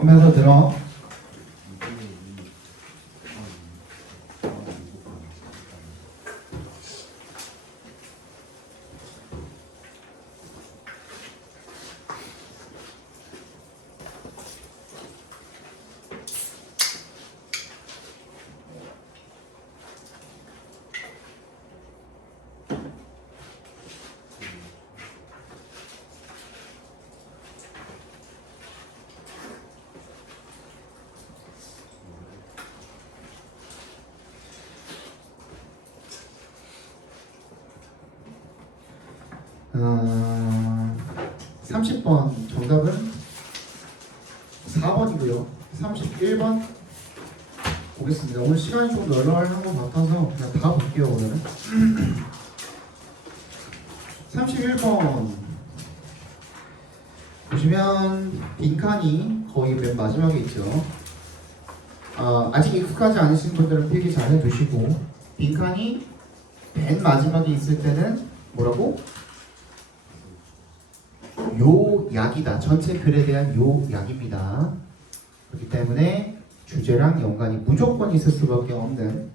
적으면서 들어. 어, 30번 정답은 4번이고요. 31번 보겠습니다. 오늘 시간이 좀 널널한 것 같아서 그냥 다 볼게요. 오늘은 31번 보시면 빈칸이 거의 맨 마지막에 있죠. 아직 익숙하지 않으신 분들은 필기 잘 해두시고, 빈칸이 맨 마지막에 있을 때는 뭐라고? 요약이다. 전체 글에 대한 요약입니다. 그렇기 때문에 주제랑 연관이 무조건 있을 수밖에 없는,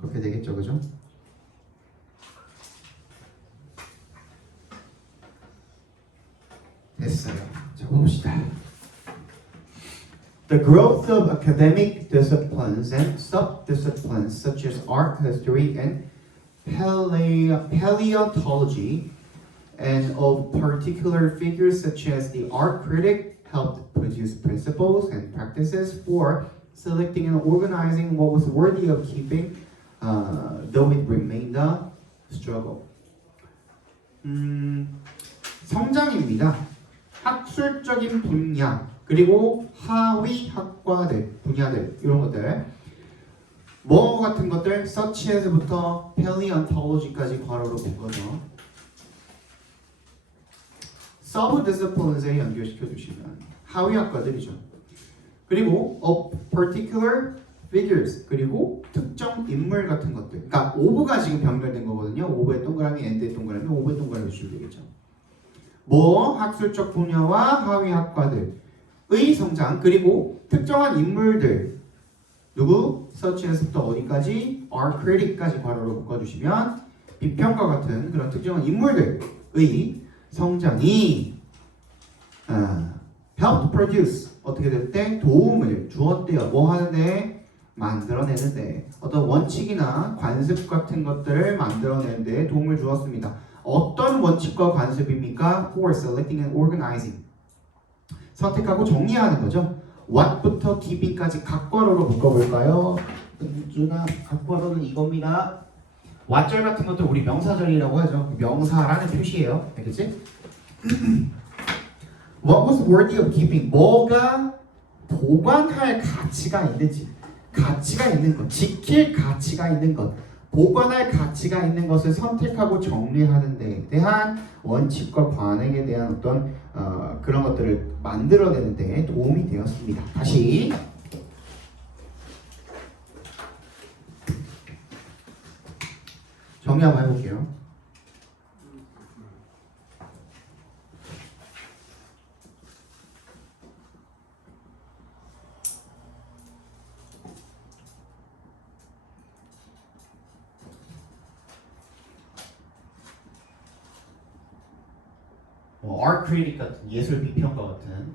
그렇게 되겠죠, 그죠? 됐어요. 자, 봅시다. The growth of academic disciplines and sub-disciplines such as art history and paleontology, and of particular figures such as the art critic, helped produce principles and practices for selecting and organizing what was worthy of keeping, though it remained a struggle. 성장입니다. 학술적인 분야, 그리고 하위 학과들, 분야들, 이런 것들, 뭐 같은 것들, such as부터 paleontology까지 괄호로 묶어서 sub-disciplines에 연결시켜 주시면 하위 학과들이죠. 그리고 of particular figures, 그리고 특정 인물 같은 것들. 그러니까 ove가 지금 병렬된 거거든요. ove의 동그라미, and의 동그라미, ove의 동그라미 주시면 되겠죠. 뭐 학술적 분야와 하위 학과들의 성장, 그리고 특정한 인물들, 누구? such as부터 어디까지? art critic까지 괄호로 묶어주시면 비평가 같은 그런 특정한 인물들의 성장이 helped produce, 어떻게 될 때? 도움을 주었대요. 뭐 하는데? 만들어내는데, 어떤 원칙이나 관습 같은 것들을 만들어내는데 도움을 주었습니다. 어떤 원칙과 관습입니까? For selecting and organizing, 선택하고 정리하는 거죠. what부터 keeping까지 각괄호로 묶어볼까요? 은준아, 각괄호는 이겁니다. 왓절 같은 것도 우리 명사절이라고 하죠. 명사라는 표시예요. 알겠지? What was worthy of keeping? 뭐가 보관할 가치가 있는지, 가치가 있는 것, 지킬 가치가 있는 것, 보관할 가치가 있는 것을 선택하고 정리하는 데 대한 원칙과 관행에 대한 어떤 그런 것들을 만들어내는 데 도움이 되었습니다. 다시 정리 한번 해볼게요. art critic 같은, 예술 비평가 같은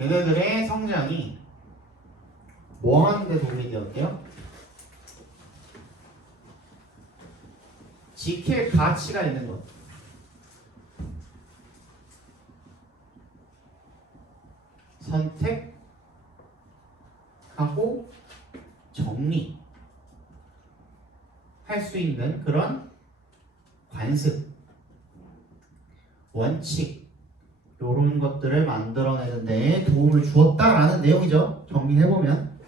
얘네들의 성장이 뭐 하는 데 도움이 되었대요? 지킬 가치가 있는 것, 선택하고 정리 할 수 있는 그런 관습, 원칙, 이런 것들을 만들어내는 데 도움을 주었다라는 내용이죠. 정리해보면.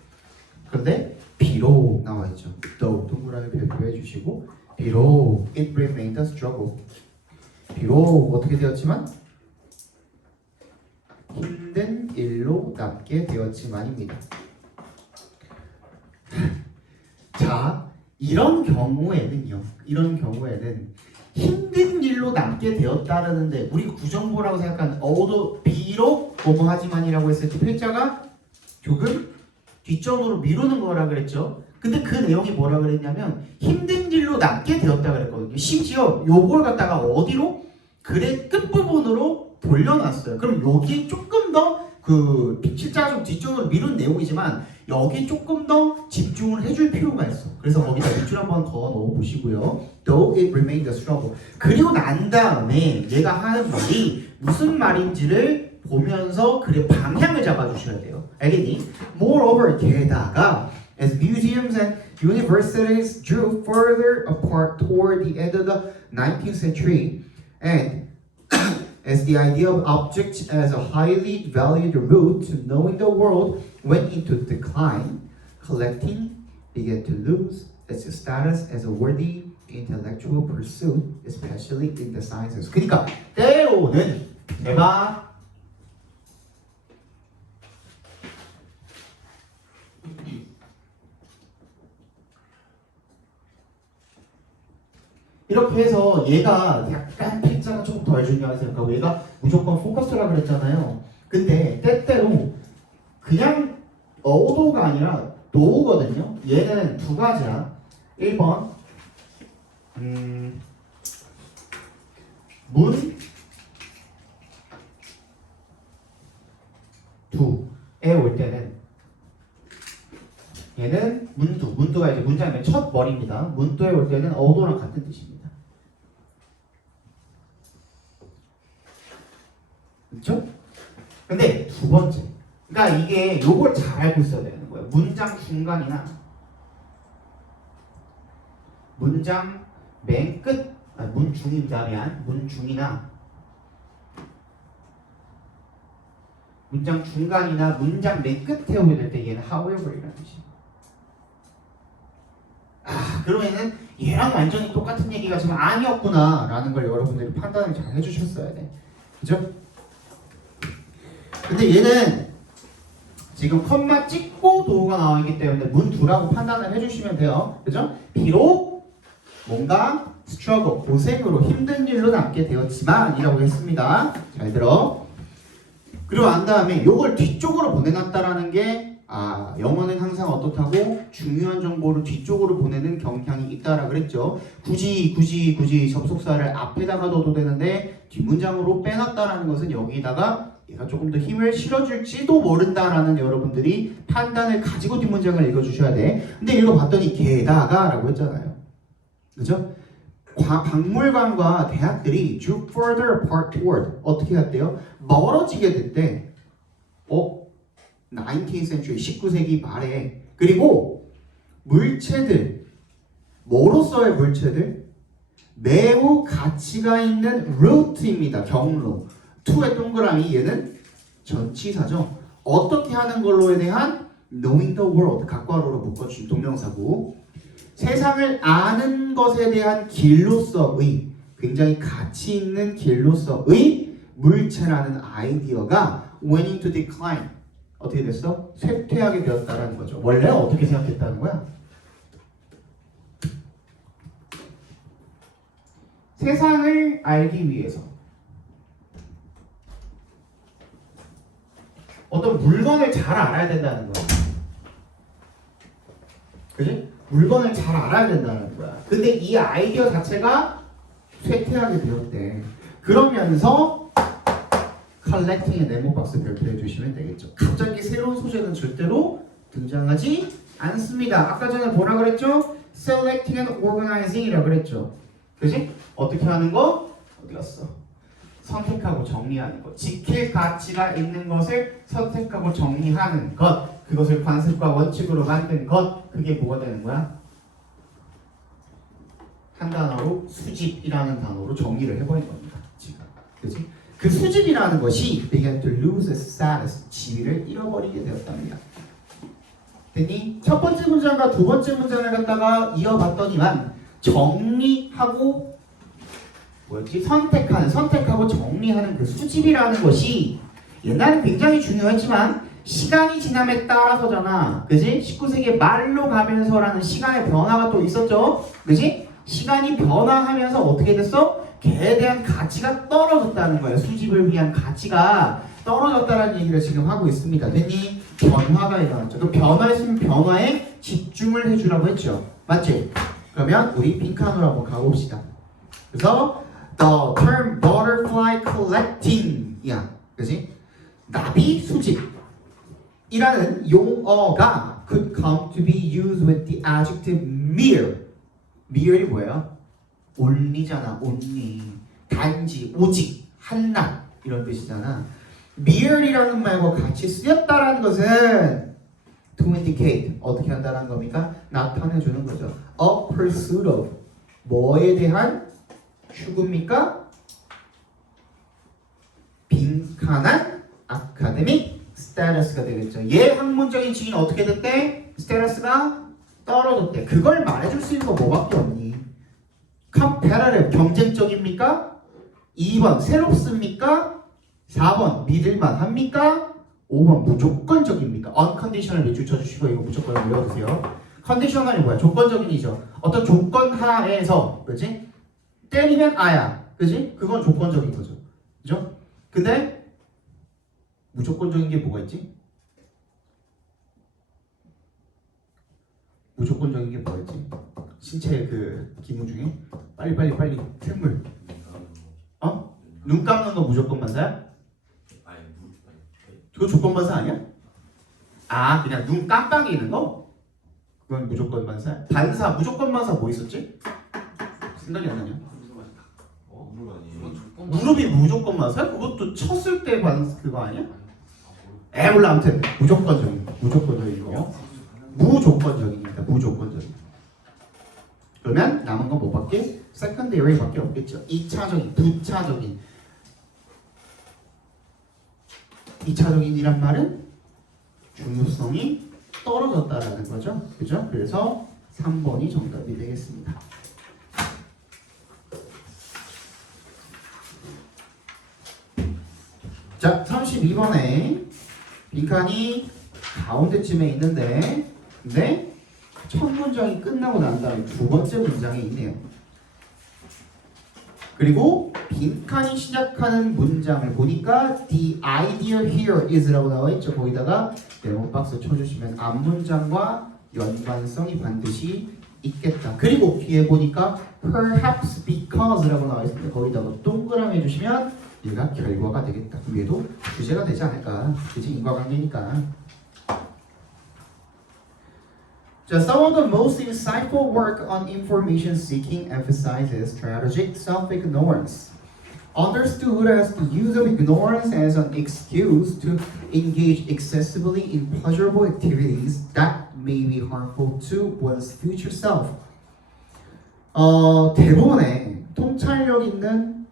그런데 비록 나와있죠. though 동그라미 별표해 주시고, 비록 it remained a struggle, 비록 어떻게 되었지만 힘든 일로 남게 되었지만입니다. 자, 이런 경우에는 힘든 일로 일로 남게 되었다라는데 우리 부정보라고 생각하는 어도 비록 뭐뭐하지만이라고 했을 때 필자가 조금 뒷전으로 미루는 거라 그랬죠. 근데 그 내용이 뭐라 그랬냐면 힘든 일로 남게 되었다 그랬거든요. 심지어 요걸 갖다가 어디로? 글의 끝부분으로 돌려놨어요. 그럼 여기에 조금 더 그 필자가 좀 뒷전으로 미룬 내용이지만 여기 조금 더 집중을 해줄 필요가 있어. 그래서 거기다 밑줄 한번 더 넣어보시고요. Though it remained a struggle. 그리고 난 다음에 얘가 하는 말이 무슨 말인지를 보면서 글의 방향을 잡아주셔야 돼요. 알겠니? Moreover, 게다가 as museums and universities drew further apart toward the end of the 19th century and as the idea of objects as a highly valued route to knowing the world went into decline, collecting began to lose its status as a worthy intellectual pursuit, especially in the sciences. 그러니까 때로는 내가 이렇게 해서 얘가 약간 필자가 조금 덜 중요하게 생각하고 얘가 무조건 포커스라 그랬잖아요. 근데 때때로 그냥 어도가 아니라 노우거든요. 얘는 두 가지야. 1번 문두에 올 때는 얘는 문두가 이제 문장의 첫 머리입니다. 문두에 올 때는 어도랑 같은 뜻입니다. 그렇죠? 근데 두 번째, 그러니까 이게 요걸 잘 알고 있어야 되는 거예요. 문장 중간이나 문장 맨 끝, 문중입니다. 미안, 문중이나 문장 중간이나 문장 맨 끝에 오게 될 때 얘는 however이라는 뜻이에요. 그러면은 얘랑 완전히 똑같은 얘기가 지금 아니었구나 라는 걸 여러분들이 판단을 잘 해주셨어야 돼. 그죠? 근데 얘는 지금 컴마 찍고 도가 나오기 때문에 문두라고 판단을 해주시면 돼요. 그죠? 비록 뭔가 struggle, 고생으로 힘든 일로 남게 되었지만 이라고 했습니다. 잘 들어. 그리고 난 다음에 요걸 뒤쪽으로 보내놨다라는 게 영어는 항상 어떻다고 중요한 정보를 뒤쪽으로 보내는 경향이 있다라 그랬죠. 굳이 접속사를 앞에다가 둬도 되는데 뒷문장으로 빼놨다라는 것은 여기다가 얘가 조금 더 힘을 실어줄지도 모른다라는 여러분들이 판단을 가지고 뒷문장을 읽어주셔야 돼. 근데 읽어봤더니 게다가라고 했잖아요. 그죠? 박물관과 대학들이 drew further apart toward 어떻게 했대요? 멀어지게 됐대. 19th century, 19세기 말에. 그리고 물체들, 뭐로서의 물체들? 매우 가치가 있는 루트입니다. 경로. to의 동그라미, 얘는 전치사죠. 어떻게 하는 걸로에 대한 knowing the world, 각괄호로 묶어준 동명사고, 세상을 아는 것에 대한 길로서의, 굉장히 가치 있는 길로서의 물체라는 아이디어가 went into decline. 어떻게 됐어? 쇠퇴하게 되었다라는 거죠. 원래 어떻게 생각했다는 거야? 세상을 알기 위해서 어떤 물건을 잘 알아야 된다는 거야. 그지? 물건을 잘 알아야 된다는 거야. 근데 이 아이디어 자체가 쇠퇴하게 되었대. 그러면서 collecting의 네모박스 별표해 주시면 되겠죠. 갑자기 새로운 소재는 절대로 등장하지 않습니다. 아까 전에 뭐라 그랬죠? selecting and organizing이라고 그랬죠. 그지? 어떻게 하는 거? 어디 갔어? 선택하고 정리하는 것. 지킬 가치가 있는 것을 선택하고 정리하는 것. 그것을 관습과 원칙으로 만든 것. 그게 뭐가 되는 거야? 한 단어로 수집이라는 단어로 정리를 해버린 겁니다. 지금. 그지? 그 수집이라는 것이 began to lose its status, 지위를 잃어버리게 되었답니다. 됐니? 첫 번째 문장과 두 번째 문장을 갖다가 이어봤더니만 정리하고 선택하고 정리하는 그 수집이라는 것이 옛날엔 굉장히 중요했지만 시간이 지남에 따라서잖아. 그지? 19세기 말로 가면서라는 시간의 변화가 또 있었죠. 그지? 시간이 변화하면서 어떻게 됐어? 걔에 대한 가치가 떨어졌다는 거예요. 수집을 위한 가치가 떨어졌다는 얘기를 지금 하고 있습니다. 됐니? 변화가 일어났죠. 그 변화했으면 변화에 집중을 해주라고 했죠. 맞지? 그러면 우리 빈칸으로 한번 가봅시다. 그래서 the term butterfly collecting이야. 그지? 나비 수집이라는 용어가 could come to be used with the adjective mere. mere이 뭐예요? only잖아. only. 단지, 오직, 한낱 이런 뜻이잖아. mere이라는 말과 같이 쓰였다라는 것은 to indicate 어떻게 한다는 겁니까? 나타내주는 거죠. A pursuit of 뭐에 대한 추구입니까? 빈칸한 academic status가 되겠죠. 얘 학문적인 지위는 어떻게 됐대? 스테러스가 떨어졌대. 그걸 말해줄 수 있는 거 뭐밖에 없니? competitive 경쟁적입니까? 2번 새롭습니까? 4번 믿을만 합니까? 5번 무조건적입니까? unconditional 밑줄 쳐주시고 이거 무조건 외워두세요. 컨디셔널이 뭐야? 조건적인이죠. 어떤 조건 하에서 그렇지? 때리면 아야. 그지? 그건 조건적인 거죠. 그죠? 근데 무조건적인 게 뭐가 있지? 무조건적인 게 뭐가 있지? 신체 그 기능 중에 빨리 생물. 어? 눈 감는 거 무조건 반사야? 그거 조건 반사 아니야? 아 그냥 눈 깜빡이는 거? 그건 무조건 반사. 반사 무조건 반사 뭐 있었지? 생각이 안 나냐? 무릎이 무조건 반사야? 그것도 쳤을 때 그거 아니야? 몰라 아무튼 무조건적인 거. 무조건적입니다. 무조건적인. 그러면 남은 건 뭐밖에? secondary밖에 없겠죠. 2차적인, 부차적인. 2차적인이란 말은 중요성이 떨어졌다라는 거죠. 그죠? 그래서 3번이 정답이 되겠습니다. 자, 32번에 빈칸이 가운데쯤에 있는데 근데 첫 문장이 끝나고 난 다음에 두 번째 문장에 있네요. 그리고 빈칸이 시작하는 문장을 보니까 the idea here is라고 나와 있죠. 거기다가 네모 박스 쳐주시면 앞 문장과 연관성이 반드시 있겠다. 그리고 뒤에 보니까 perhaps because라고 나와 있습니다. 거기다가 동그라미 해주시면 얘가 결과가 되겠다. 그럼 얘도 주제가 되지 않을까? 그치? 인과관계니까. 자, some of the most insightful work on information seeking emphasizes strategic self-ignorance. Understood as the use of ignorance as an excuse to engage excessively in pleasurable activities that may be harmful to one's future self. 대부분의 통찰력 있는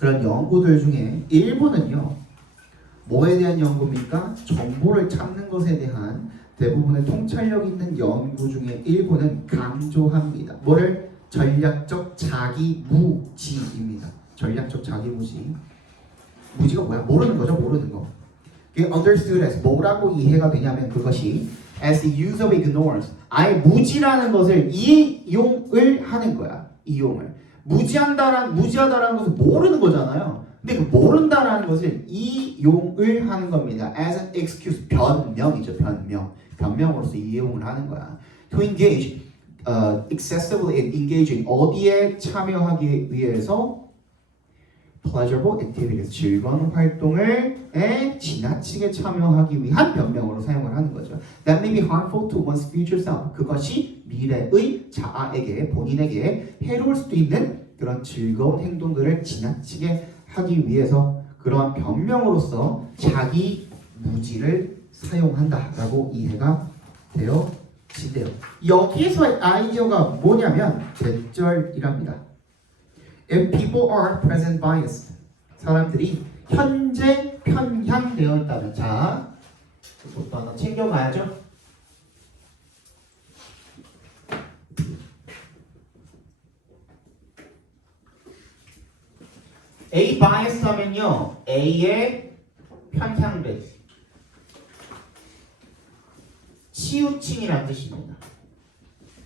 그런 연구들 중에 일부는요. 뭐에 대한 연구입니까? 정보를 찾는 것에 대한 대부분의 통찰력 있는 연구 중에 일부는 강조합니다. 뭐를? 전략적 자기무지입니다. 전략적 자기무지. 무지가 뭐야? 모르는 거죠. 모르는 거. 그게 understood as 뭐라고 이해가 되냐면 그것이 as the use of ignorance. 아예 무지라는 것을 이용을 하는 거야. 이용을. 무지하다라는 것은 모르는 거잖아요. 근데 그 모른다라는 것을 이용을 하는 겁니다. as an excuse. 변명이죠. 변명으로서 이용을 하는 거야. To engage, excessively engaging. 어디에 참여하기 위해서? pleasurable activities. 즐거운 활동을 지나치게 참여하기 위한 변명으로 사용을 하는 거죠. That may be harmful to one's future self. 그것이 미래의 자아에게, 본인에게 해로울 수도 있는 그런 즐거운 행동들을 지나치게 하기 위해서 그러한 변명으로서 자기 무지를 사용한다라고 이해가 되어진대요. 여기에서의 아이디어가 뭐냐면 대절이랍니다. If people are present biased, 사람들이 현재 편향되어 있다면, 자, 그것도 하나 챙겨가야죠. A bias 하면요, A의 편향된 치우침이라는 뜻입니다.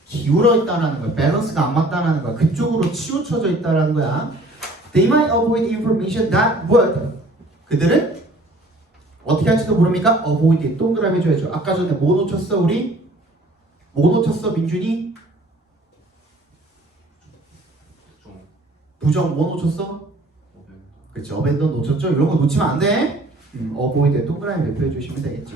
기울어 있다라는 거야. 밸런스가 안 맞다라는 거야. 그쪽으로 치우쳐져 있다라는 거야. They might avoid information that would. 그들은 어떻게 할지도 모릅니까? avoid. 동그라미 해줘야죠. 아까 전에 뭐 놓쳤어 우리? 뭐 놓쳤어 민준이? 부정 뭐 놓쳤어? 그렇지. 어벤던 놓쳤죠? 이런 거 놓치면 안 돼. avoid 동그라미 매표해 주시면 되겠죠.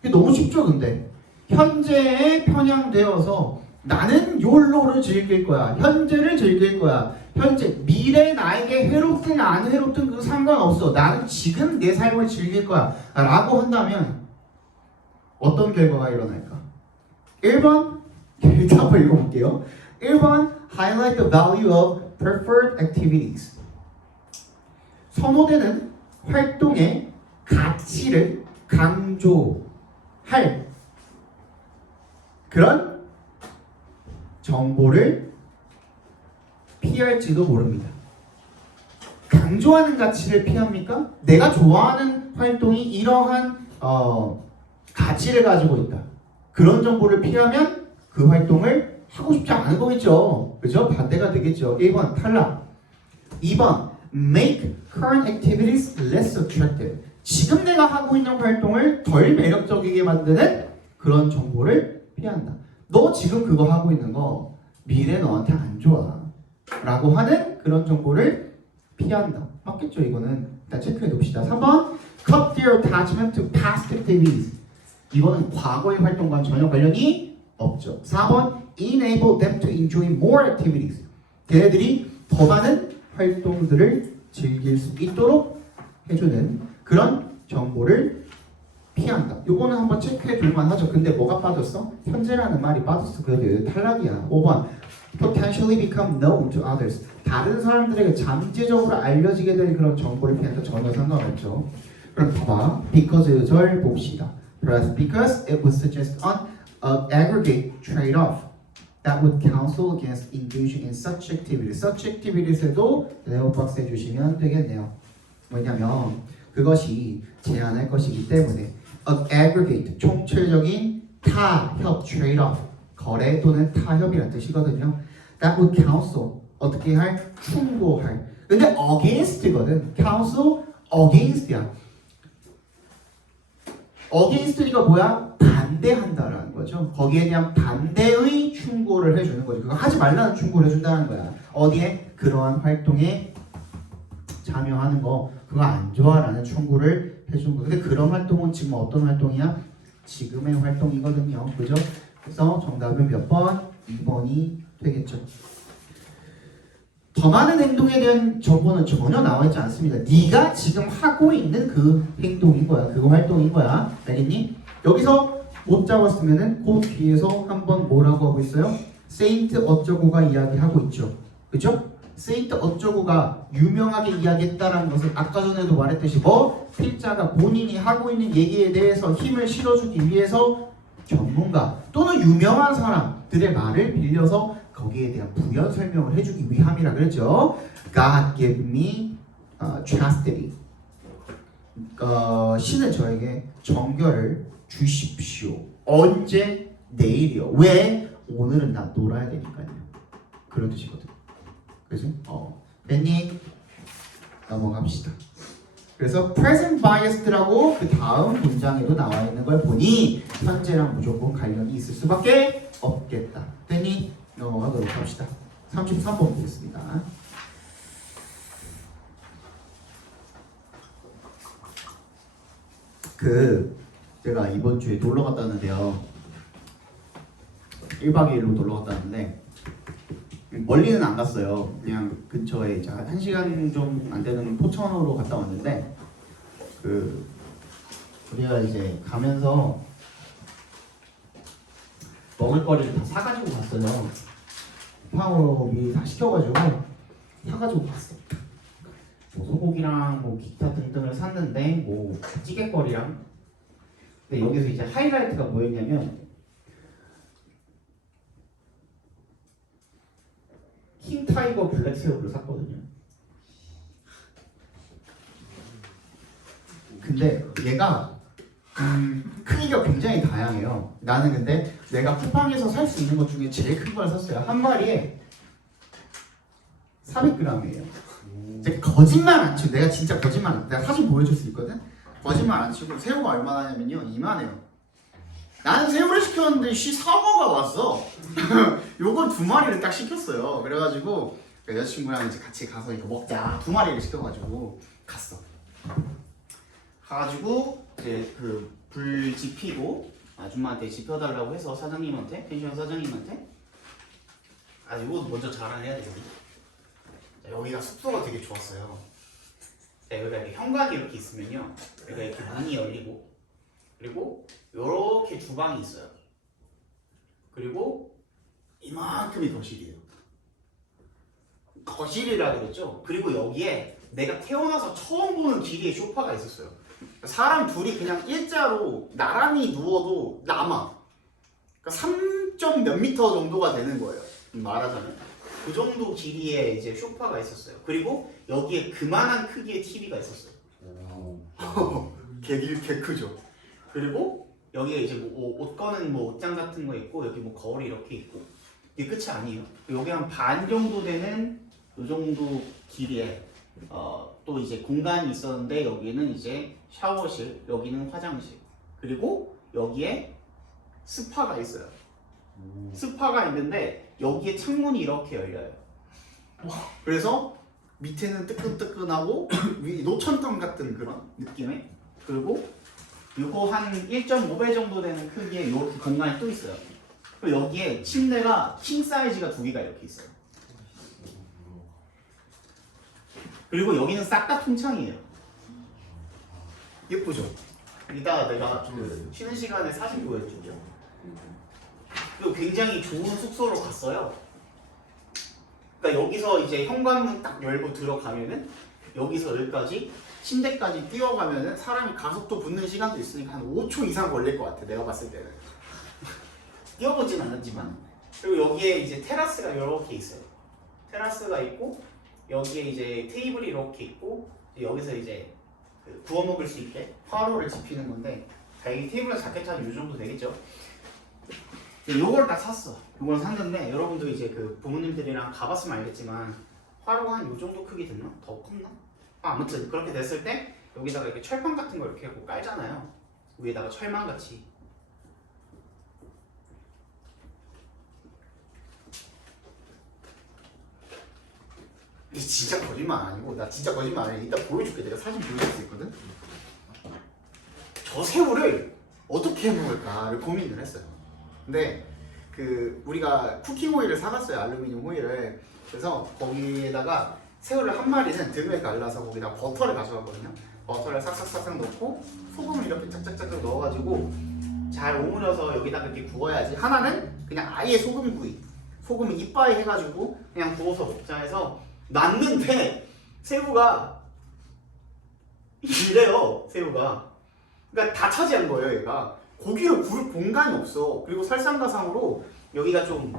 이게 너무 쉽죠, 근데 현재에 편향되어서 나는 욜로를 즐길 거야. 현재를 즐길 거야. 현재 미래 나에게 해롭든 안 해롭든 그 상관없어. 나는 지금 내 삶을 즐길 거야. 라고 한다면 어떤 결과가 일어날까? 1번 일단 한번 읽어볼게요. 1번 Highlight the value of preferred activities. 선호되는 활동의 가치를 강조할 그런 정보를 피할지도 모릅니다. 강조하는 가치를 피합니까? 내가 좋아하는 활동이 이러한 가치를 가지고 있다. 그런 정보를 피하면 그 활동을 하고 싶지 않은 거겠죠. 그죠? 반대가 되겠죠. 1번 탈락. 2번 make current activities less attractive. 지금 내가 하고 있는 활동을 덜 매력적이게 만드는 그런 정보를 피한다. 너 지금 그거 하고 있는 거 미래 너한테 안 좋아 라고 하는 그런 정보를 피한다. 맞겠죠? 이거는 일단 체크해 둡시다. 3번 cut their attachment to past activities. 이거는 과거의 활동과 전혀 관련이 없죠. 4번 enable them to enjoy more activities. 걔네들이 더 많은 활동들을 즐길 수 있도록 해주는 그런 정보를 피한다. 요거는 한번 체크해 둘만 하죠. 근데 뭐가 빠졌어? 현재라는 말이 빠졌어. 그게 탈락이야. 5번 potentially become known to others. 다른 사람들에게 잠재적으로 알려지게 될 그런 정보를 피한다. 전혀 상관없죠. 그럼 봐봐. because 절 봅시다. because it would suggest an aggregate trade-off that would counsel against engaging in such activities. such activities에도 네오박스 해주시면 되겠네요. 왜냐면 그것이 제한할 것이기 때문에 an aggregate, 총체적인 타협, trade-off, 거래 또는 타협이라는 뜻이거든요. that would counsel, 어떻게 할? 충고할. 근데 against거든. counsel, against야. against니까 뭐야? 반대한다라는 거죠. 거기에 대한 반대의 충고를 해주는 거죠. 그거 하지 말라는 충고를 해준다는 거야. 어디에? 그러한 활동에 참여하는 거 그거 안 좋아라는 충고를 해준 거. 근데 그런 활동은 지금 어떤 활동이야? 지금의 활동이거든요. 그죠? 그래서 정답은 몇 번? 2번이 되겠죠. 더 많은 행동에 대한 정보는 전혀 나와 있지 않습니다. 네가 지금 하고 있는 그 행동인 거야. 그거 활동인 거야. 알겠니? 여기서 못 잡았으면은 그 뒤에서 한번 뭐라고 하고 있어요? 세인트 어쩌고가 이야기하고 있죠. 그죠? 세인트 어쩌고가 유명하게 이야기했다라는 것은 아까 전에도 말했듯이 뭐? 필자가 본인이 하고 있는 얘기에 대해서 힘을 실어주기 위해서 전문가 또는 유명한 사람들의 말을 빌려서 거기에 대한 부연 설명을 해주기 위함이라 그랬죠. God give me chastity. 신은 저에게 정결을 주십시오. 언제? 내일이요. 왜? 오늘은 나 놀아야 되니까요. 그런 뜻이거든. 그죠? 됐니? 넘어갑시다. 그래서 present biased라고 그 다음 문장에도 나와 있는 걸 보니 현재랑 무조건 관련이 있을 수밖에 없겠다. 됐니? 넘어가도록 합시다. 33번 보겠습니다. 제가 이번 주에 놀러 갔다 왔는데요. 1박 2일로 놀러 갔다 왔는데 멀리는 안 갔어요. 그냥 근처에 이제 1시간 좀 안 되는 포천으로 갔다 왔는데 우리가 이제 가면서 먹을거리를 다 사가지고 갔어요. 팡으로 미리 다 시켜가지고 사가지고 갔어. 뭐 소고기랑 뭐 기타 등등을 샀는데 뭐 찌개거리랑. 근데 여기서 이제 하이라이트가 뭐였냐면 킹타이거 블랙새우를 샀거든요. 근데 얘가 크기가 굉장히 다양해요. 나는 근데 내가 쿠팡에서 살 수 있는 것 중에 제일 큰 걸 샀어요. 한 마리에 400g이에요. 제가 거짓말 안 치고 내가 진짜 거짓말 안 내가 사진 보여줄 수 있거든? 거짓말 안 치고 새우가 얼마나 하냐면요 이만해요. 나는 새우를 시켰는데 사과가 왔어. 요걸 2마리를 딱 시켰어요. 그래가지고 여자친구랑 이제 같이 가서 이거 먹자 2마리를 시켜가지고 갔어. 가가지고 이제 그 불 지피고 아줌마한테 지펴달라고 해서 사장님한테 펜션 사장님한테 이거 먼저 자랑을 해야 되거든. 여기가 숙소가 되게 좋았어요. 여기가 이렇게 현관이 이렇게 있으면요, 여기가 이렇게 문이 열리고, 그리고 이렇게 주방이 있어요. 그리고 이만큼이 거실이에요. 거실이라 그랬죠. 그리고 여기에 내가 태어나서 처음 보는 길이의 소파가 있었어요. 사람 둘이 그냥 일자로 나란히 누워도 남아. 그러니까 3점 몇 미터 정도가 되는 거예요. 말하자면. 그 정도 길이의 이제 소파가 있었어요. 그리고 여기에 그만한 크기의 TV가 있었어요. 개 크죠. 그리고 여기에 이제 뭐 옷 꺼는 뭐 옷장 같은 거 있고, 여기 뭐 거울이 이렇게 있고. 이게 끝이 아니에요. 여기 한 반 정도 되는 이 정도 길이의 또 이제 공간이 있었는데, 여기는 이제 샤워실, 여기는 화장실, 그리고 여기에 스파가 있어요. 스파가 있는데 여기에 창문이 이렇게 열려요. 그래서 밑에는 뜨끈뜨끈하고 위 노천탕 같은 그런 느낌의, 그리고 이거 한 1.5배 정도 되는 크기의 이렇게 공간이 또 있어요. 그리고 여기에 침대가 킹 사이즈가 2개가 이렇게 있어요. 그리고 여기는 싹 다 통창이에요. 예쁘죠? 이따가 내가 그 쉬는 시간에 사진 보여줄게요. 그리고 굉장히 좋은 숙소로 갔어요. 그러니까 여기서 이제 현관문 딱 열고 들어가면은 여기서 여기까지 침대까지 뛰어가면은 사람이 가속도 붙는 시간도 있으니까 한 5초 이상 걸릴 것 같아. 내가 봤을 때는. 뛰어보진 않았지만. 그리고 여기에 이제 테라스가 이렇게 있어요. 테라스가 있고 여기에 이제 테이블이 이렇게 있고 여기서 이제 구워 먹을 수 있게 화로를 지피는 건데, 이 테이블은 작게 한 이 정도 되겠죠. 요걸 딱 샀어. 요걸 샀는데 여러분도 이제 그 부모님들이랑 가봤으면 알겠지만 화로가 한 요 정도 크기 됐나? 더 컸나? 아무튼 그렇게 됐을 때 여기다가 이렇게 철판 같은 거 이렇게 하고 깔잖아요. 위에다가 철망 같이. 이게 진짜 거짓말 아니고, 나 진짜 거짓말 아니야. 이따 보여줄게. 내가 사진 보여줄 수 있거든. 저 새우를 어떻게 먹을까를 고민을 했어요. 근데 그 우리가 쿠킹 호일을 사갔어요. 알루미늄 호일을. 그래서 거기에다가 새우를 한 마리는 등을 갈라서 거기다 버터를 가져갔거든요. 버터를 싹싹싹싹 넣고 소금을 이렇게 짝짝짝 넣어가지고 잘 오므려서 여기다 이렇게 구워야지. 하나는 그냥 아예 소금구이, 소금 이빠이 해가지고 그냥 구워서 먹자 해서 놨는데 새우가 이래요. 새우가. 그러니까 다 차지한 거예요. 얘가 고기를 구울 공간이 없어. 그리고 설상가상으로 여기가 좀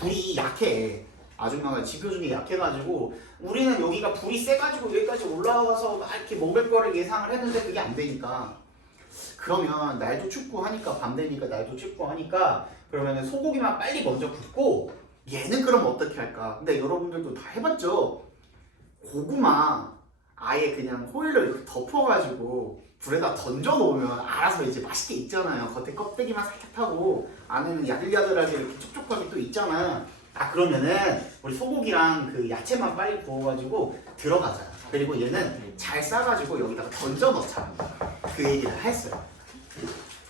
불이 약해. 아줌마가 지펴주기 약해가지고 우리는 여기가 불이 세가지고 여기까지 올라가서 막 이렇게 먹을 거를 예상을 했는데 그게 안 되니까, 그러면 날도 춥고 하니까, 밤 되니까 날도 춥고 하니까 그러면은 소고기만 빨리 먼저 굽고 얘는 그럼 어떻게 할까? 근데 여러분들도 다 해봤죠? 고구마 아예 그냥 호일로 이렇게 덮어가지고 불에다 던져 놓으면 알아서 이제 맛있게 익잖아요. 겉에 껍데기만 살짝 타고 안에는 야들야들하게 이렇게 촉촉하게 또 있잖아요. 그러면은 우리 소고기랑 그 야채만 빨리 구워가지고 들어가잖아. 그리고 얘는 잘 싸가지고 여기다가 던져 넣자. 그 얘기를 했어요.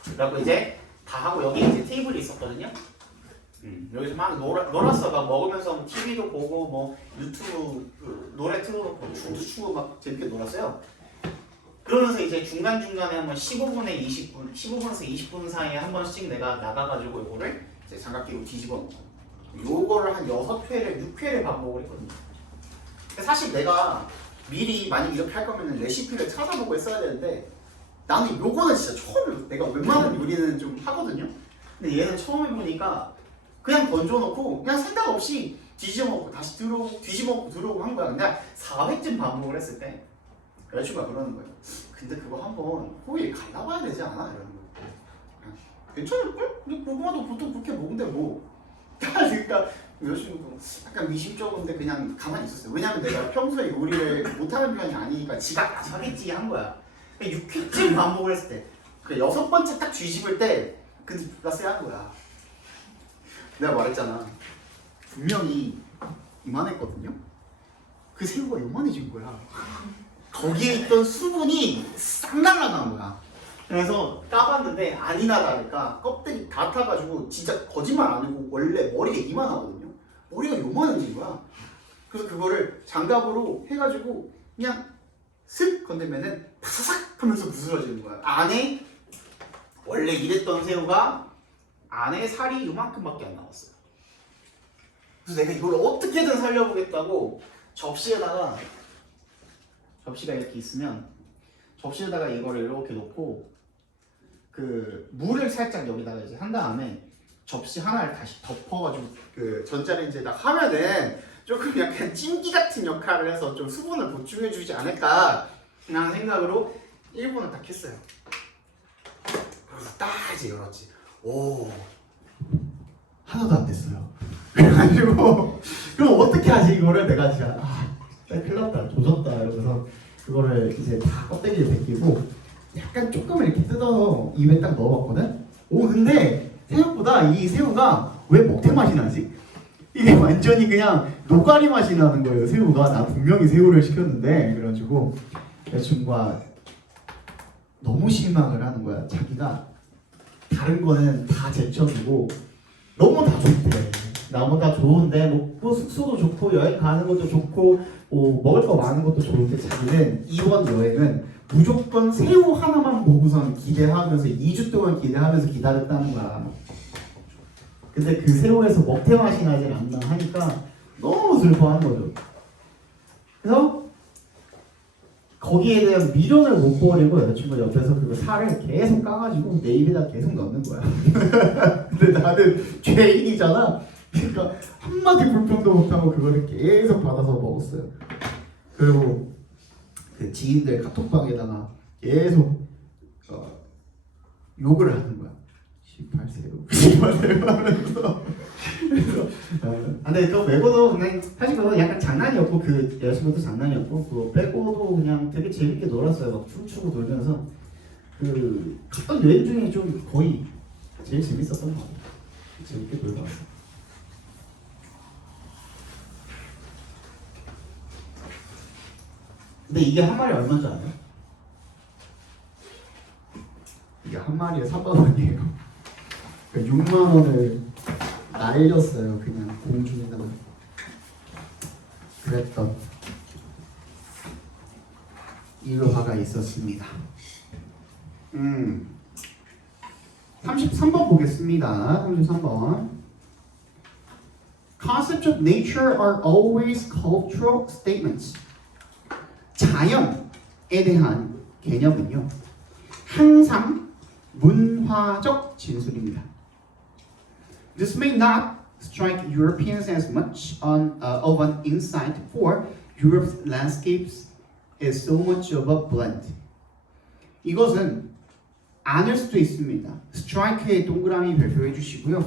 그리고 이제 다 하고 여기 이제 테이블이 있었거든요. 여기서 막 놀았어. 막 먹으면서 TV도 보고 뭐 유튜브 노래 틀어놓고 춤도 추고 막 재밌게 놀았어요. 그러면서 이제 중간중간에 한번 15분에 20분, 15분에서 20분 사이에 한 번씩 내가 나가가지고 이거를 이제 장갑 끼고 뒤집어 놓고 요거를 한 6회를 6회를 반복을 했거든요. 근데 사실 내가 미리 만약 이렇게 할 거면 레시피를 찾아보고 했어야 되는데 나는 요거는 진짜 처음이에요. 내가 웬만한 요리는 좀 하거든요. 근데 얘는 처음 해보니까 그냥 던져놓고 그냥 생각 없이 뒤집어 먹고 다시 들어오고 뒤집어 먹고 들어오고 한 거야. 그냥 400쯤 반복을 했을 때 여자친구가 그러는 거예요. 근데 그거 한번 호일 갈라봐야 되지 않아? 이러는 거예요. 괜찮을걸? 근데 고구마도 보통 그렇게 먹는데 뭐. 그러니까 여자친구도 약간 미심쩍은데 그냥 가만히 있었어요. 왜냐면 내가 평소에 요리를 못하는 편이 아니니까 지가 하겠지 한 거야. 6회쯤 반복을 했을 때, 그 6번째 딱 뒤집을 때 근데 플러스 한 거야. 내가 말했잖아. 분명히 이만했거든요. 그 새우가 요만해진 거야. 거기에 있던 수분이 싹 날아간 거야. 그래서 까봤는데 아니나 다를까 껍데기 다 타가지고 진짜 거짓말 안 하고 원래 머리가 이만하거든요. 머리가 요만해진 거야. 그래서 그거를 장갑으로 해가지고 그냥 슥 건들면은 파사삭 하면서 부스러지는 거야. 안에 원래 이랬던 새우가 안에 살이 요만큼밖에 안 나왔어요. 그래서 내가 이걸 어떻게든 살려보겠다고 접시가 이렇게 있으면 접시에다가 이거를 이렇게 놓고 그 물을 살짝 여기다가 이제 한 다음에 접시 하나를 다시 덮어가지고 그 전자레인지에다 하면은 조금 약간 찜기 같은 역할을 해서 좀 수분을 보충해주지 않을까 라는 생각으로 1분을 딱 했어요. 그래서 딱 이제 열었지. 오, 하나도 안 됐어요. 그래가지고 그럼 어떻게 하지 이거를 내가 진짜 큰일 났다 조졌다 이러면서 그거를 이제 다 껍데기를 벗기고 약간 조금 이렇게 뜯어서 입에 딱 넣어봤거든. 오 근데 생각보다 이 새우가 왜 먹태 맛이 나지? 이게 완전히 그냥 노가리 맛이 나는 거예요. 새우가 나 분명히 새우를 시켰는데 그래가지고 여자친구가 너무 실망을 하는 거야. 자기가 다른 거는 다 제쳐주고 너무 다 좋대. 너무 다 좋은데 뭐 숙소도 좋고 여행 가는 것도 좋고 뭐 먹을 거 많은 것도 좋은데 자기는 이번 여행은 무조건 새우 하나만 보고선 기대하면서 2주 동안 기대하면서 기다렸다는 거야. 근데 그 새우에서 먹태 맛이 나질 않나 하니까 너무 슬퍼하는 거죠. 그래서 거기에 대한 미련을 못 버리고 여자친구 옆에서 그 살을 계속 까가지고 내 입에다 계속 넣는 거야. 근데 나는 죄인이잖아. 그러니까 한마디 불평도 못하고 그거를 계속 받아서 먹었어요. 그리고 그 지인들 카톡방에다가 계속 욕을 하는 거야. 18세로 18세로 하면서 그래서 근데 그거 말고도 그냥 사실 그거 약간 장난이었고 그 여자친구도 장난이었고 그거 빼고도 그냥 되게 재밌게 놀았어요. 막 춤추고 놀면서 그 갔던 여행 중에 좀 거의 제일 재밌었던 것 같아요. 재밌게 놀다 왔어요. 근데 이게 한 마리 얼마인 줄 알아요? 이게 한 마리에 3만 원이에요. 6만 원을 날렸어요. 그냥 공중에다가. 그랬던 일화가 있었습니다. 33번 보겠습니다. 33번. Concepts of nature are always cultural statements. 자연에 대한 개념은요, 항상 문화적 진술입니다. This may not strike Europeans as much of an insight, for Europe's landscapes is so much of a blend. 이것은 않을 수도 있습니다. strike에 동그라미 별표해 주시고요.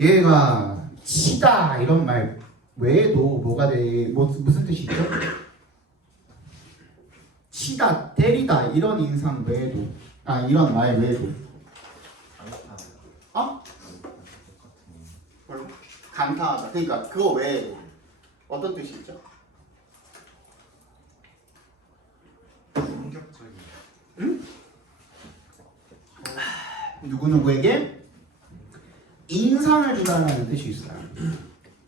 얘가 치다 이런 말 외에도 뭐가 무슨 뜻이죠? 치다, 때리다 이런 인상 외에도 이런 말 외에도 간타하다. 그러니까 그거 외에도 어떤 뜻이 있죠? 충격적인. 응? 누구누구에게 인상을 주다라는 뜻이 있어요.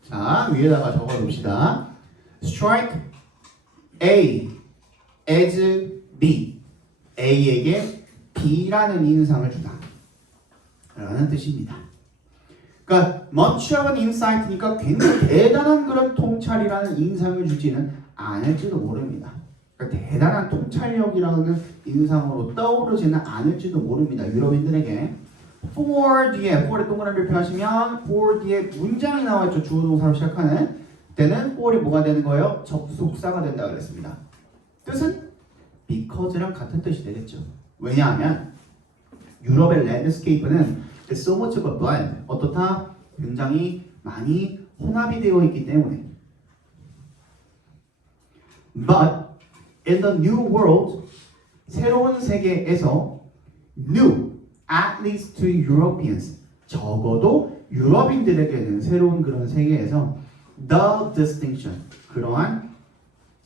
자, 위에다가 적어놓읍시다. Strike A as B. A에게 B라는 인상을 주다 라는 뜻입니다. 그러니까 much of an insight니까 굉장히 대단한 그런 통찰이라는 인상을 주지는 않을지도 모릅니다. 그러니까 대단한 통찰력이라는 인상으로 떠오르지는 않을지도 모릅니다. 유럽인들에게. for 뒤에 for에 동그라미 표하시면 for 뒤에 문장이 나와있죠. 주어 동사로 시작하는 때는 for이 뭐가 되는 거예요? 접속사가 된다 그랬습니다. 뜻은 because랑 같은 뜻이 되겠죠. 왜냐하면 유럽의 랜드스케이프는 it's so much of a blend. 어떻다? 굉장히 많이 혼합이 되어 있기 때문에. But in the new world, 새로운 세계에서 new, at least to Europeans, 적어도 유럽인들에게는 새로운 그런 세계에서 the distinction, 그러한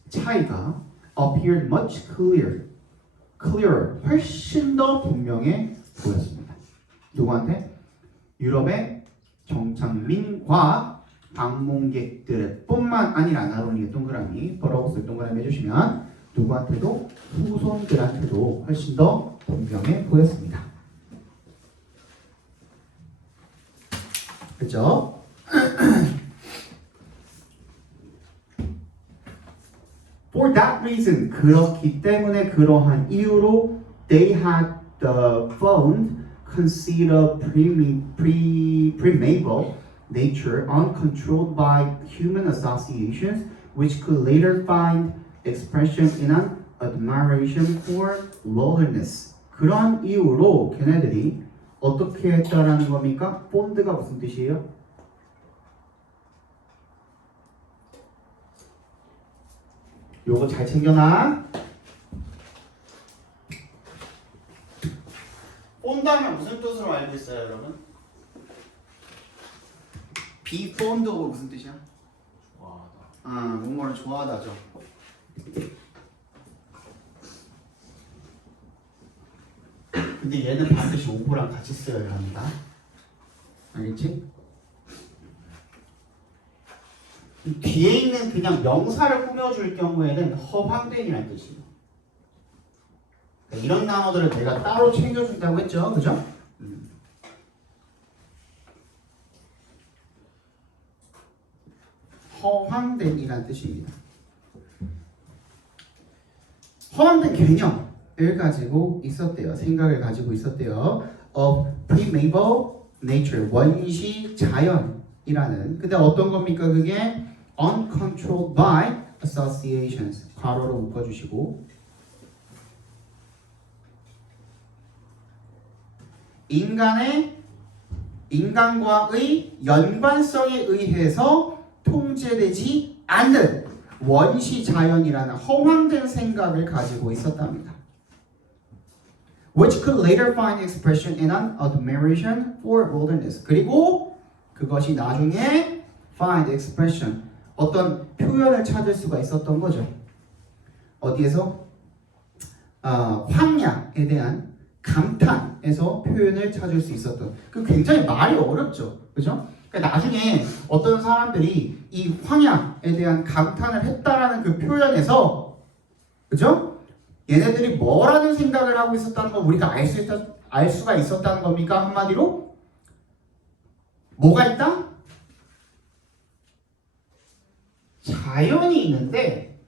차이가 appeared much clearer, 훨씬 더 분명해 보였습니다. 누구한테? 유럽의 정착민과 방문객들 뿐만 아니라 나로니 동그라미, 버러우스 동그라미 해주시면 누구한테도? 후손들한테도 훨씬 더 분명해 보였습니다. 그렇죠? For that reason, 그렇기 때문에 그러한 이유로 they had found conceit of primeval nature uncontrolled by human associations which could later find expression in an admiration for wilderness. 그런 이유로 걔네들이 어떻게 했다라는 겁니까? 폰드가 무슨 뜻이에요? 요거 잘 챙겨놔. 폰드 하면 무슨 뜻으로 알고 있어요, 여러분? be fond가 무슨 뜻이야? 좋아하다. 뭐뭐를 좋아하다죠. 근데 얘는 반드시 오브랑 같이 쓰여야 합니다. 알겠지? 뒤에 있는 그냥 명사를 꾸며줄 경우에는 허황된이라는 뜻이에요. 이런 단어들을 내가 따로 챙겨준다고 했죠, 그죠? 허황된이라는 뜻입니다. 허황된 개념을 가지고 있었대요. 생각을 가지고 있었대요. of primeval nature, 원시 자연이라는. 근데 어떤 겁니까? 그게 uncontrolled by associations. 괄호로 묶어주시고 인간과의 연관성에 의해서 통제되지 않는 원시 자연이라는 허황된 생각을 가지고 있었답니다. Which could later find expression in an admiration for wilderness. 그리고 그것이 나중에 find expression, 어떤 표현을 찾을 수가 있었던 거죠. 어디에서? 황야에 대한 감탄에서 표현을 찾을 수 있었던. 그 굉장히 말이 어렵죠, 그죠? 그러니까 나중에 어떤 사람들이 이 황야에 대한 감탄을 했다라는 그 표현에서, 그죠? 얘네들이 뭐라는 생각을 하고 있었다는 걸 우리가 알 수가 있었다는 겁니까? 한마디로 뭐가 있다? 자연이 있는데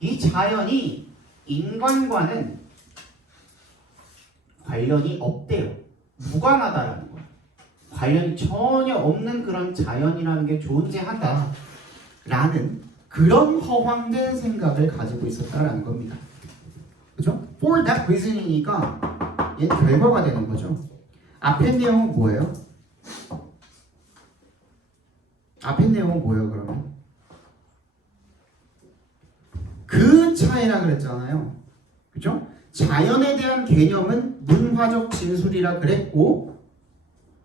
이 자연이 인간과는 관련이 없대요. 무관하다라는 거예요. 관련이 전혀 없는 그런 자연이라는 게 존재한다라는 그런 허황된 생각을 가지고 있었다라는 겁니다. 그죠? For that reason이니까 얘 결과가 되는 거죠. 앞에 내용은 뭐예요? 앞에 내용은 뭐예요, 그러면? 그 차이라 그랬잖아요. 그죠? 자연에 대한 개념은 문화적 진술이라 그랬고,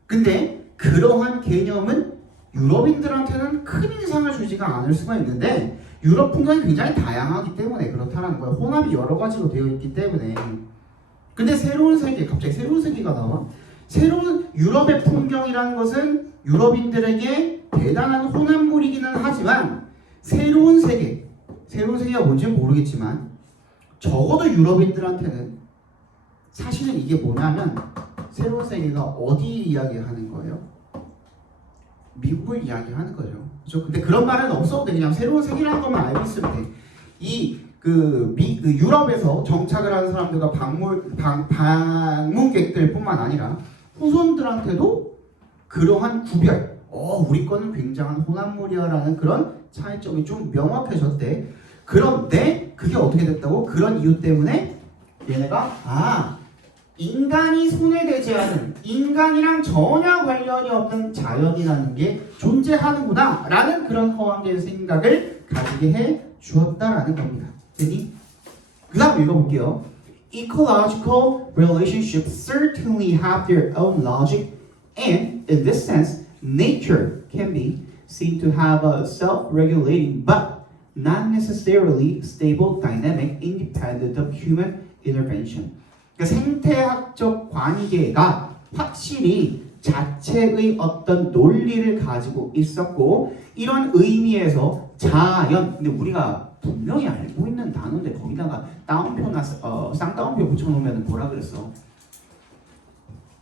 근데 그러한 개념은 유럽인들한테는 큰 인상을 주지가 않을 수가 있는데 유럽 풍경이 굉장히 다양하기 때문에 그렇다는 거예요. 혼합이 여러 가지로 되어 있기 때문에. 근데 새로운 세계, 갑자기 새로운 세계가 나와. 새로운 유럽의 풍경이라는 것은 유럽인들에게 대단한 혼합물이기는 하지만 새로운 세계가 뭔지는 모르겠지만 적어도 유럽인들한테는 사실은 이게 뭐냐면 새로운 세계가 어디 이야기하는 거예요? 미국을 이야기하는 거죠. 그렇죠? 근데 그런 말은 없어도 돼. 그냥 새로운 세계라는 것만 알고 있으면 돼. 유럽에서 정착을 하는 사람들과 방문객들뿐만 아니라 후손들한테도 그러한 구별, 우리 거는 굉장한 혼합물이야라는 그런 차이점이 좀 명확해졌대. 그런데 그게 어떻게 됐다고? 그런 이유 때문에 얘네가 인간이 손에 대지 않은 인간이랑 전혀 관련이 없는 자연이라는 게 존재하는구나 라는 그런 허황된 생각을 가지게 해 주었다라는 겁니다. 됐니? 그 다음 읽어볼게요. Ecological relationships certainly have their own logic and in this sense nature can be seen to have a self-regulating but not necessarily stable dynamic independent of human intervention. 그러니까 생태학적 관계가 확실히 자체의 어떤 논리를 가지고 있었고 이런 의미에서 자연, 근데 우리가 분명히 알고 있는 단어인데 거기다가 따옴표나 쌍따옴표 붙여놓으면 뭐라 그랬어?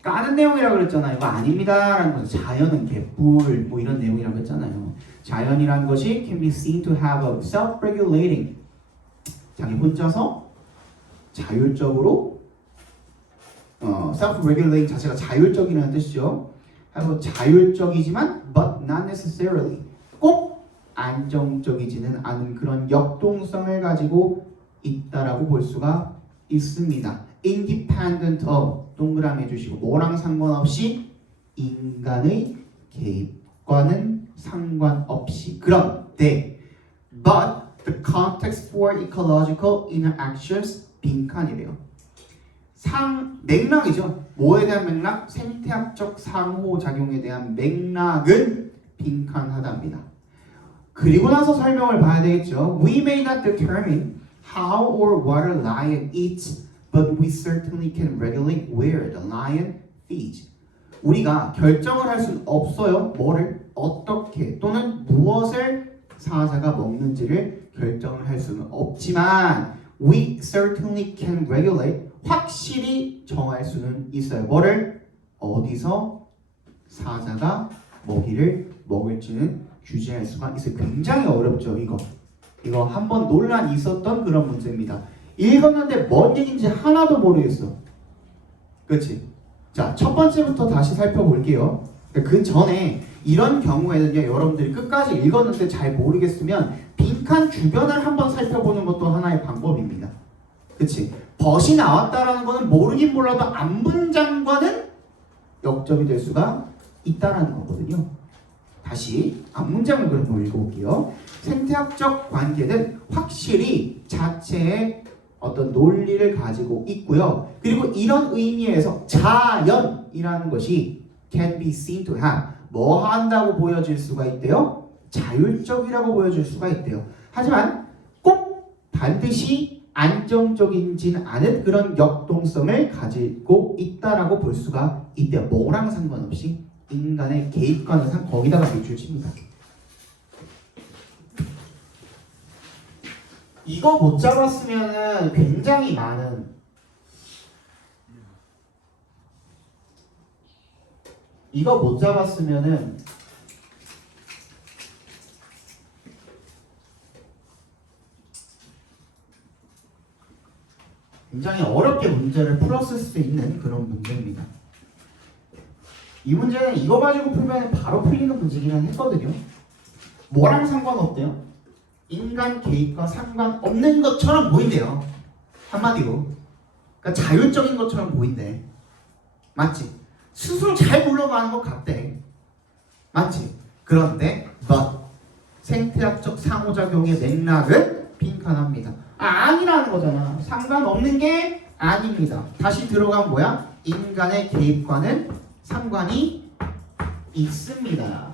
까는 내용이라고 그랬잖아요. 이거 아닙니다 라는 거죠. 자연은 개뿔 뭐 이런 내용이라고 했잖아요. 자연이라는 것이 can be seen to have a self-regulating 자기 혼자서 자율적으로 self-regulating 자체가 자율적이라는 뜻이죠. 그래서 자율적이지만 but not necessarily 꼭 안정적이지는 않은 그런 역동성을 가지고 있다라고 볼 수가 있습니다. independent of 동그라미 해주시고 뭐랑 상관없이 인간의 개입과는 상관없이 그런데 but the context for ecological interactions 빈칸이래요. 맥락이죠. 뭐에 대한 맥락? 생태학적 상호작용에 대한 맥락은 빈칸하답니다. 그리고 나서 설명을 봐야 되겠죠. We may not determine how or what a lion eats, but we certainly can regulate where the lion feeds. 우리가 결정을 할 수는 없어요. 뭐를 어떻게 또는 무엇을 사자가 먹는지를 결정을 할 수는 없지만 we certainly can regulate 확실히 정할 수는 있어요. 뭐를 어디서 사자가 먹이를 먹을지는 규제할 수가 있어요. 굉장히 어렵죠. 이거 한번 논란이 있었던 그런 문제입니다. 읽었는데 뭔 얘기인지 하나도 모르겠어. 그렇지? 자, 첫 번째부터 다시 살펴볼게요. 그 전에 이런 경우에는요, 여러분들이 끝까지 읽었는데 잘 모르겠으면 빈칸 주변을 한번 살펴보는 것도 하나의 방법입니다. 그치? 벗이 나왔다라는 거는 모르긴 몰라도 앞문장과는 역점이 될 수가 있다라는 거거든요. 다시 앞문장을 그럼 읽어볼게요. 생태학적 관계는 확실히 자체의 어떤 논리를 가지고 있고요. 그리고 이런 의미에서 자연이라는 것이 can be seen to have 뭐 한다고 보여질 수가 있대요? 자율적이라고 보여질 수가 있대요. 하지만 꼭 반드시 안정적이진 않은 그런 역동성을 가지고 있다라고 볼 수가 있대요. 뭐랑 상관없이 인간의 개입과는 거기다가 밑줄 칩니다. 이거 못 잡았으면은 굉장히 많은 이거 못 잡았으면은 굉장히 어렵게 문제를 풀었을 수 있는 그런 문제입니다. 이 문제는 이거 가지고 풀면 바로 풀리는 문제기는 했거든요. 뭐랑 상관없대요? 인간 개입과 상관없는 것처럼 보인대요. 한마디로. 그러니까 자율적인 것처럼 보인대. 맞지? 스스로 잘 굴러가는 것 같대. 맞지? 그런데 but 생태학적 상호작용의 맥락은 빈칸합니다. 아니라는 거잖아. 상관없는 게 아닙니다. 다시 들어간 뭐야? 인간의 개입과는 상관이 있습니다.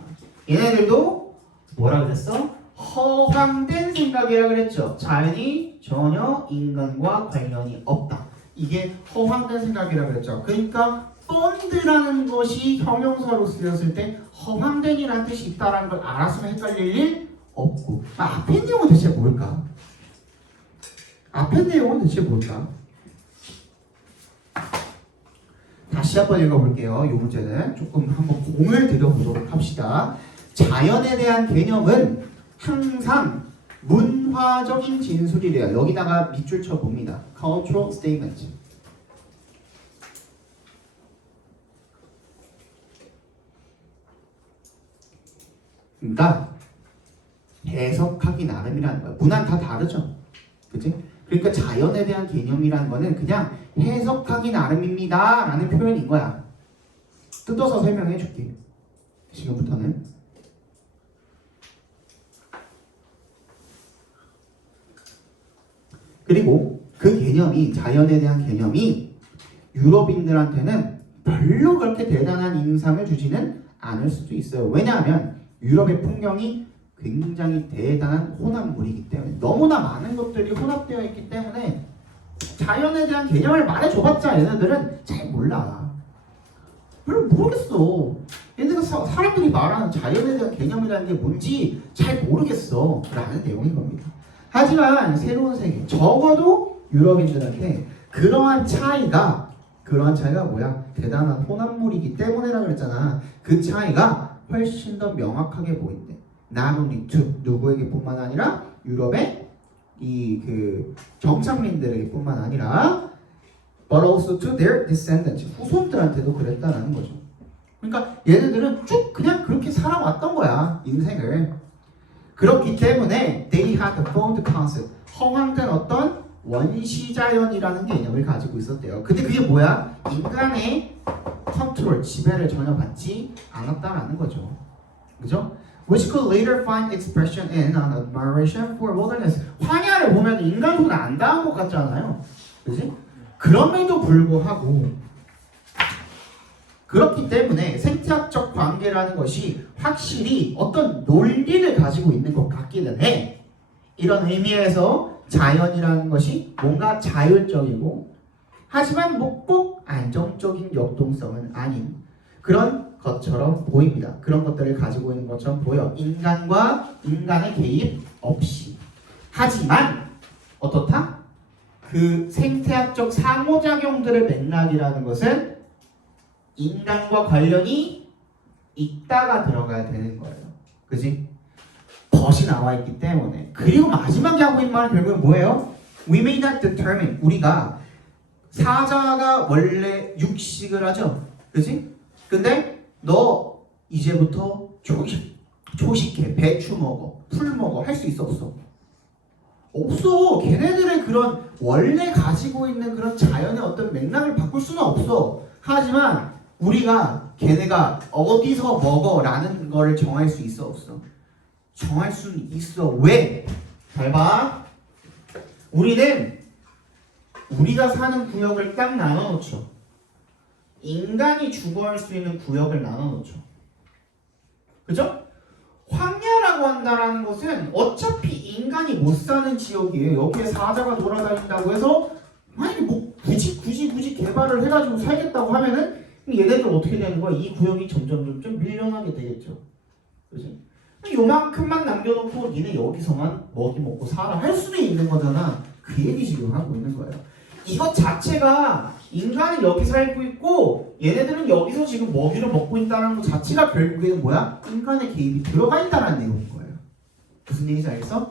얘네들도 뭐라 그랬어? 허황된 생각이라 그랬죠. 자연이 전혀 인간과 관련이 없다. 이게 허황된 생각이라 그랬죠. 그러니까 펀드라는 것이 형용사로 쓰였을 때 허황된이라는 뜻이 있다는 걸 알았으면 헷갈릴 일 없고. 앞에 내용은 대체 뭘까? 앞에 내용은 대체 뭘까? 다시 한번 읽어볼게요. 이 문제는 조금 한번 공을 들여보도록 합시다. 자연에 대한 개념은 항상 문화적인 진술이래요. 여기다가 밑줄 쳐봅니다. Cultural statement. 그러니까 해석학 해석하기 나름이라는 거야. 문화는 다 다르죠. 그치? 그러니까 자연에 대한 개념이라는 거는 그냥 해석하기 나름입니다 라는 표현인 거야. 뜯어서 설명해 줄게. 지금부터는. 그리고 그 개념이, 자연에 대한 개념이 유럽인들한테는 별로 그렇게 대단한 인상을 주지는 않을 수도 있어요. 왜냐하면 유럽의 풍경이 굉장히 대단한 혼합물이기 때문에, 너무나 많은 것들이 혼합되어 있기 때문에 자연에 대한 개념을 말해줘봤자 얘네들은 잘 몰라. 별로 모르겠어. 얘네가 사람들이 말하는 자연에 대한 개념이라는 게 뭔지 잘 모르겠어 라는 내용인 겁니다. 하지만 새로운 세계, 적어도 유럽인들한테 그러한 차이가 뭐야? 대단한 혼합물이기 때문이라고 그랬잖아. 그 차이가 훨씬 더 명확하게 보인대. Not only to 누구에게 뿐만 아니라 유럽의 이 그 정착민들에게 뿐만 아니라 but also to their descendants, 후손들한테도 그랬다라는 거죠. 그러니까 얘네들은 쭉 그냥 그렇게 살아왔던 거야, 인생을. 그렇기 때문에 they had the formed concept, 허황된 어떤 원시자연이라는 개념을 가지고 있었대요. 근데 그게 뭐야? 인간의 컨트롤, 지배를 전혀 받지 않았다라는 거죠. 그죠? Which could later find expression in an admiration for wilderness. 황야를 보면 인간 손을 안 닿은 것 같잖아요. 그지? 그럼에도 불구하고 그렇기 때문에 생태학적 관계라는 것이 확실히 어떤 논리를 가지고 있는 것 같기는 해. 이런 의미에서 자연이라는 것이 뭔가 자율적이고 하지만 뭐 꼭 안정적인 역동성은 아닌 그런 것처럼 보입니다. 그런 것들을 가지고 있는 것처럼 보여. 인간과 인간의 개입 없이. 하지만 어떻다? 그 생태학적 상호작용들의 맥락이라는 것은 인간과 관련이 있다가 들어가야 되는 거예요. 그지? 덫이 나와 있기 때문에. 그리고 마지막에 하고 있는 말은 결국은 뭐예요? We may not determine. 우리가 사자가 원래 육식을 하죠. 그지? 근데 너 이제부터 초식해. 배추 먹어. 풀 먹어. 할 수 있어 없어? 없어. 걔네들의 그런 원래 가지고 있는 그런 자연의 어떤 맥락을 바꿀 수는 없어. 하지만 우리가 걔네가 어디서 먹어라는 거를 정할 수 있어 없어? 정할 수는 있어. 왜? 잘 봐. 우리가 사는 구역을 딱 나눠놓죠. 인간이 주거할 수 있는 구역을 나눠놓죠. 그죠? 황야라고 한다라는 것은 어차피 인간이 못 사는 지역이에요. 여기에 사자가 돌아다닌다고 해서 아니 뭐 굳이 개발을 해가지고 살겠다고 하면은 얘네들 어떻게 되는 거야? 이 구역이 점점 밀려나게 되겠죠. 그지? 요만큼만 남겨놓고 니네 여기서만 먹이 먹고 살아 할 수도 있는 거잖아. 그 얘기 지금 하고 있는 거예요. 이것 자체가 인간은 여기 살고 있고 얘네들은 여기서 지금 먹이를 먹고 있다는 것 자체가 결국에는 뭐야? 인간의 개입이 들어가 있다는 내용인 거예요. 무슨 얘기인지 알겠어?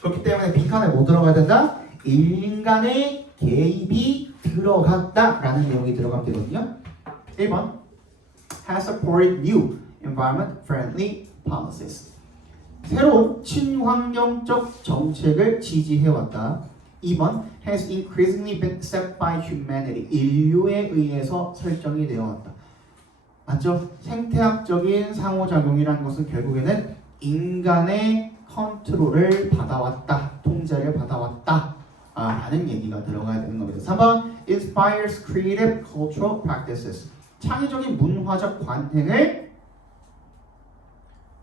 그렇기 때문에 빈칸에 뭐 들어가야 된다? 인간의 개입이 들어갔다라는 내용이 들어가면 되거든요. 1번 has supported new environment-friendly policies. 새로운 친환경적 정책을 지지해왔다. 2번 has increasingly been set by humanity. 인류에 의해서 설정이 되어왔다. 맞죠? 생태학적인 상호작용이라는 것은 결국에는 인간의 컨트롤을 받아왔다. 통제를 받아왔다. 라는 얘기가 들어가야 되는 겁니다. 3번 inspires creative cultural practices. 창의적인 문화적 관행을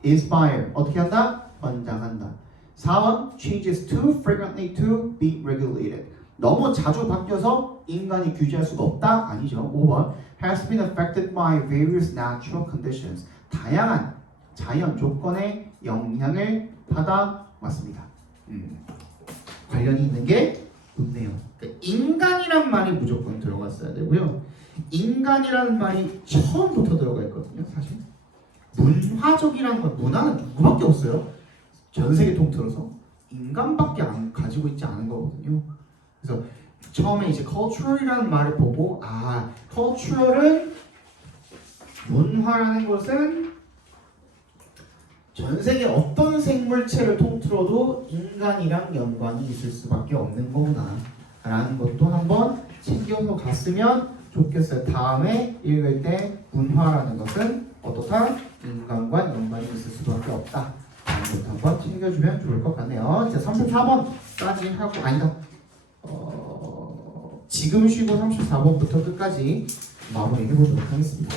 inspire 어떻게 한다? 권장한다. 4번 changes too frequently to be regulated. 너무 자주 바뀌어서 인간이 규제할 수가 없다? 아니죠. 5번 has been affected by various natural conditions. 다양한 자연 조건의 영향을 받아왔습니다. 관련이 있는 게 좋네요. 그러니까 인간이란 말이 무조건 들어갔어야 되고요. 인간이라는 말이 처음부터 들어가 있거든요. 사실 문화적이라는 건, 문화는 누구밖에 없어요. 전 세계 통틀어서 인간밖에 안 가지고 있지 않은 거거든요. 그래서 처음에 이제 cultural이라는 말을 보고 cultural은 문화라는 것은 전 세계 어떤 생물체를 통틀어도 인간이랑 연관이 있을 수밖에 없는 거구나 라는 것도 한번 챙겨서 갔으면 좋겠어요. 다음에 읽을 때 문화라는 것은 어떻다? 인간과 연관이 있을 수밖에 없다 라는 것도 한번 챙겨주면 좋을 것 같네요. 자, 34번까지 하고 아니다. 지금 쉬고 34번부터 끝까지 마무리해 보도록 하겠습니다.